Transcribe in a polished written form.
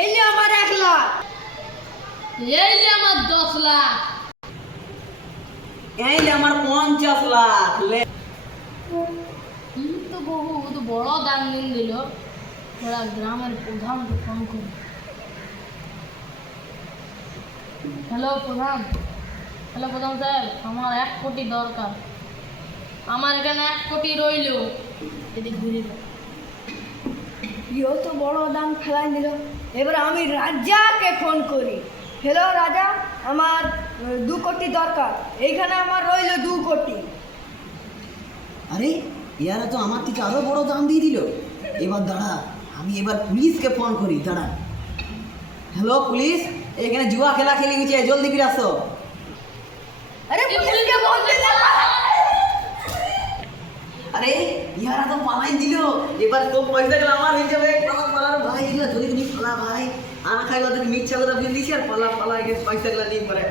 এই যে আমার 1 লাখ। এই যে আমার 10 লাখ। এই যে আমার 50 লাখ। তো বহু তো বড় দাম দিন দিল। ওরা গ্রামের প্রধানকে ফোন করে। হ্যালো প্রধান সাহেব, আমার 1 কোটি দরকার। আমার এখানে 1 কোটি রইল। এদিক ঘুরে ইও তো বড় দাম ফেলাই নিল। এবার আমি রাজাকে ফোন করি। হ্যালো রাজা, আমার 2 কোটি দরকার। এইখানে আমার রইল 2 কোটি। আরে ইয়ারা তো আমার থেকে আরো বড় দাম দিয়ে দিল। এবার দাঁড়া, আমি এবার পুলিশকে ফোন করি। দাঁড়া। হ্যালো পুলিশ, এখানে জুয়া খেলা খেলে গেছে, জলদি ফিরে আসো। আরে পুলিশকে ফোন দিলে। আরে ইয়ারা তো পালাই দিল। এবার তো পয়সা গেলে আমার হয়ে যাবে। পালার ভাই, এগুলো যদি তুমি পালা ভাই, আনা খাইবা তুমি মিথ্যা কথা বলে দিছি আর পালা গিয়ে পয়সা গেলা নিয়ে পরে।